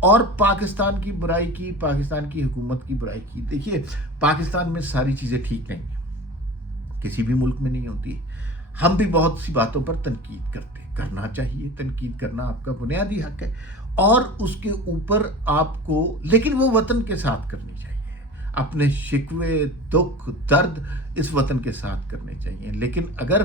اور پاکستان کی برائی کی، پاکستان کی حکومت کی برائی کی. دیکھیے پاکستان میں ساری چیزیں ٹھیک نہیں ہیں، کسی بھی ملک میں نہیں ہوتی. ہم بھی بہت سی باتوں پر تنقید کرتے ہیں، کرنا چاہیے، تنقید کرنا آپ کا بنیادی حق ہے، اور اس کے اوپر آپ کو، لیکن وہ وطن کے ساتھ کرنی چاہیے. اپنے شکوے، دکھ، درد اس وطن کے ساتھ کرنے چاہیے. لیکن اگر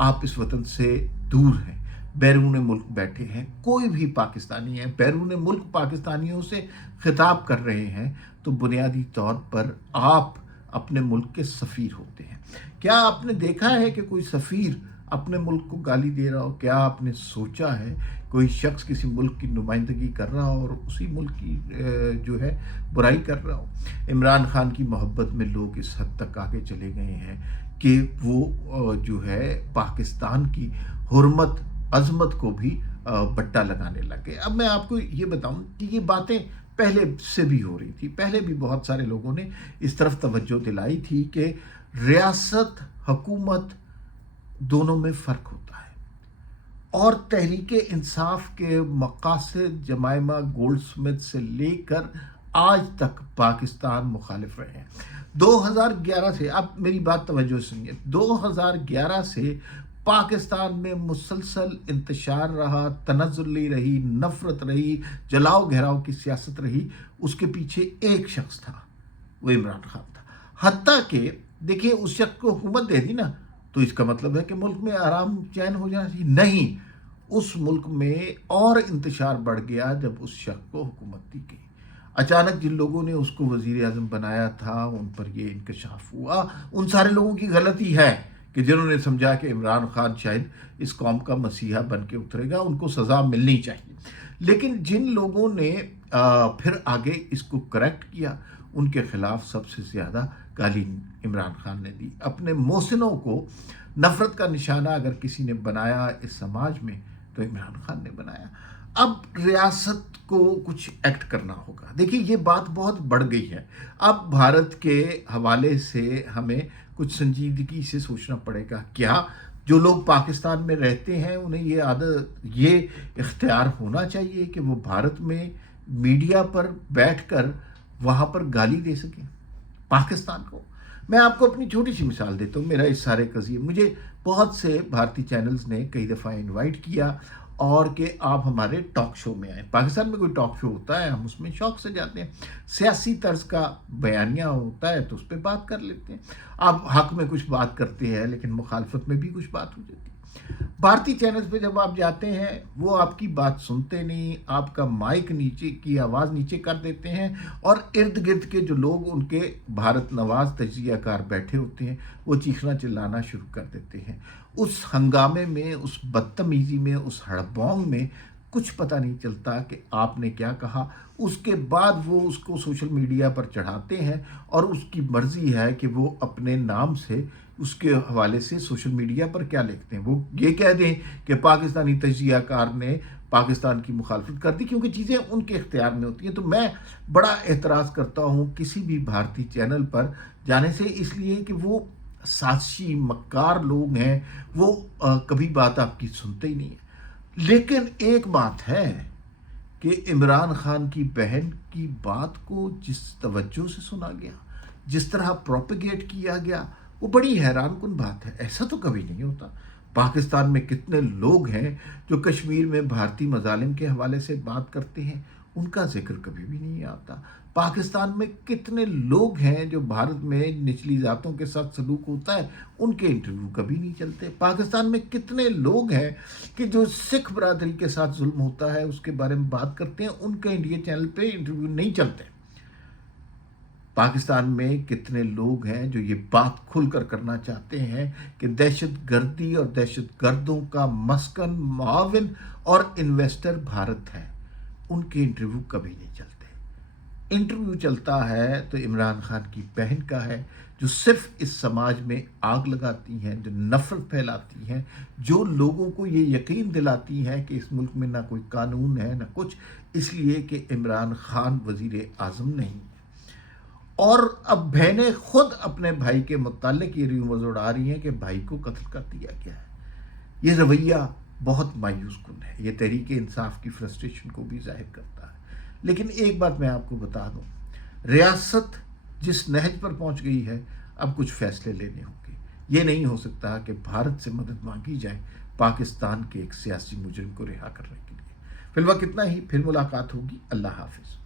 آپ اس وطن سے دور ہیں، بیرون ملک بیٹھے ہیں، کوئی بھی پاکستانی ہے بیرون ملک پاکستانیوں سے خطاب کر رہے ہیں، تو بنیادی طور پر آپ اپنے ملک کے سفیر ہوتے ہیں. کیا آپ نے دیکھا ہے کہ کوئی سفیر اپنے ملک کو گالی دے رہا ہو؟ کیا آپ نے سوچا ہے کوئی شخص کسی ملک کی نمائندگی کر رہا ہو اور اسی ملک کی جو ہے برائی کر رہا ہو؟ عمران خان کی محبت میں لوگ اس حد تک آگے چلے گئے ہیں کہ وہ جو ہے پاکستان کی حرمت، عظمت کو بھی بٹا لگانے لگے. اب میں آپ کو یہ بتاؤں کہ یہ باتیں پہلے سے بھی ہو رہی تھی. پہلے بھی بہت سارے لوگوں نے اس طرف توجہ دلائی تھی کہ ریاست، حکومت دونوں میں فرق ہوتا ہے، اور تحریک انصاف کے مقاصد جمائما گولڈ سمتھ سے لے کر آج تک پاکستان مخالف رہے ہیں. 2011 سے، اب میری بات توجہ سنیے، 2011 سے پاکستان میں مسلسل انتشار رہا، تنزلی رہی، نفرت رہی، جلاؤ گھیراؤ کی سیاست رہی. اس کے پیچھے ایک شخص تھا، وہ عمران خان تھا. حتیٰ کہ دیکھیے اس شخص کو حکومت دے دی نا، تو اس کا مطلب ہے کہ ملک میں آرام چین ہو جانا چاہیے؟ نہیں، اس ملک میں اور انتشار بڑھ گیا جب اس شخص کو حکومت دی گئی. اچانک جن لوگوں نے اس کو وزیر اعظم بنایا تھا ان پر یہ انکشاف ہوا. ان سارے لوگوں کی غلطی ہے کہ جنہوں نے سمجھا کہ عمران خان شاید اس قوم کا مسیحا بن کے اترے گا، ان کو سزا ملنی چاہیے. لیکن جن لوگوں نے پھر آگے اس کو کریکٹ کیا، ان کے خلاف سب سے زیادہ گالی عمران خان نے دی. اپنے محسنوں کو نفرت کا نشانہ اگر کسی نے بنایا اس سماج میں تو عمران خان نے بنایا. اب ریاست کو کچھ ایکٹ کرنا ہوگا. دیکھیے یہ بات بہت بڑھ گئی ہے. اب بھارت کے حوالے سے ہمیں کچھ سنجیدگی سے سوچنا پڑے گا. کیا جو لوگ پاکستان میں رہتے ہیں انہیں یہ عادت، یہ اختیار ہونا چاہیے کہ وہ بھارت میں میڈیا پر بیٹھ کر وہاں پر گالی دے سکیں پاکستان کو؟ میں آپ کو اپنی چھوٹی سی مثال دیتا ہوں. میرا اس سارے قضیے، مجھے بہت سے بھارتی چینلز نے کئی دفعہ انوائٹ کیا اور کہ آپ ہمارے ٹاک شو میں آئیں. پاکستان میں کوئی ٹاک شو ہوتا ہے ہم اس میں شوق سے جاتے ہیں، سیاسی طرز کا بیانیہ ہوتا ہے تو اس پہ بات کر لیتے ہیں. آپ حق میں کچھ بات کرتے ہیں لیکن مخالفت میں بھی کچھ بات ہو جاتی ہے. بھارتی چینلز پہ جب آپ جاتے ہیں وہ آپ کی بات سنتے نہیں، آپ کا مائک نیچے کی آواز نیچے کر دیتے ہیں، اور ارد گرد کے جو لوگ ان کے بھارت نواز تجزیہ کار بیٹھے ہوتے ہیں وہ چیخنا چلانا شروع کر دیتے ہیں. اس ہنگامے میں، اس بدتمیزی میں، اس ہڑبونگ میں کچھ پتہ نہیں چلتا کہ آپ نے کیا کہا. اس کے بعد وہ اس کو سوشل میڈیا پر چڑھاتے ہیں، اور اس کی مرضی ہے کہ وہ اپنے نام سے اس کے حوالے سے سوشل میڈیا پر کیا لکھتے ہیں. وہ یہ کہہ دیں کہ پاکستانی تجزیہ کار نے پاکستان کی مخالفت کر دی، کیونکہ چیزیں ان کے اختیار میں ہوتی ہیں. تو میں بڑا اعتراض کرتا ہوں کسی بھی بھارتی چینل پر جانے سے، اس لیے کہ وہ سازشی مکار لوگ ہیں، وہ کبھی بات آپ کی سنتے ہی نہیں ہیں. لیکن ایک بات ہے کہ عمران خان کی بہن کی بات کو جس توجہ سے سنا گیا، جس طرح پروپیگیٹ کیا گیا، وہ بڑی حیران کن بات ہے. ایسا تو کبھی نہیں ہوتا. پاکستان میں کتنے لوگ ہیں جو کشمیر میں بھارتی مظالم کے حوالے سے بات کرتے ہیں، ان کا ذکر کبھی بھی نہیں آتا. پاکستان میں کتنے لوگ ہیں جو بھارت میں نچلی ذاتوں کے ساتھ سلوک ہوتا ہے، ان کے انٹرویو کبھی نہیں چلتے. پاکستان میں کتنے لوگ ہیں کہ جو سکھ برادری کے ساتھ ظلم ہوتا ہے اس کے بارے میں بات کرتے ہیں، ان کے انڈیا چینل پہ انٹرویو نہیں چلتے. پاکستان میں کتنے لوگ ہیں جو یہ بات کھل کر کرنا چاہتے ہیں کہ دہشت گردی اور دہشت گردوں کا مسکن، معاون اور انویسٹر بھارت ہے، ان کے انٹرویو کبھی نہیں چلتے. انٹرویو چلتا ہے تو عمران خان کی بہن کا ہے، جو صرف اس سماج میں آگ لگاتی ہیں، جو نفرت پھیلاتی ہیں، جو لوگوں کو یہ یقین دلاتی ہیں کہ اس ملک میں نہ کوئی قانون ہے نہ کچھ، اس لیے کہ عمران خان وزیر اعظم نہیں ہے. اور اب بہنیں خود اپنے بھائی کے متعلق یہ ریومرز اڑا رہی ہیں کہ بھائی کو قتل کر دیا گیا ہے. یہ رویہ بہت مایوس کن ہے. یہ تحریک انصاف کی فرسٹریشن کو بھی ظاہر کرتا ہے. لیکن ایک بات میں آپ کو بتا دوں، ریاست جس نہج پر پہنچ گئی ہے، اب کچھ فیصلے لینے ہوں گے۔ یہ نہیں ہو سکتا کہ بھارت سے مدد مانگی جائے پاکستان کے ایک سیاسی مجرم کو رہا کرنے کے لیے۔ فی الوقت اتنا ہی، پھر ملاقات ہوگی۔ اللہ حافظ۔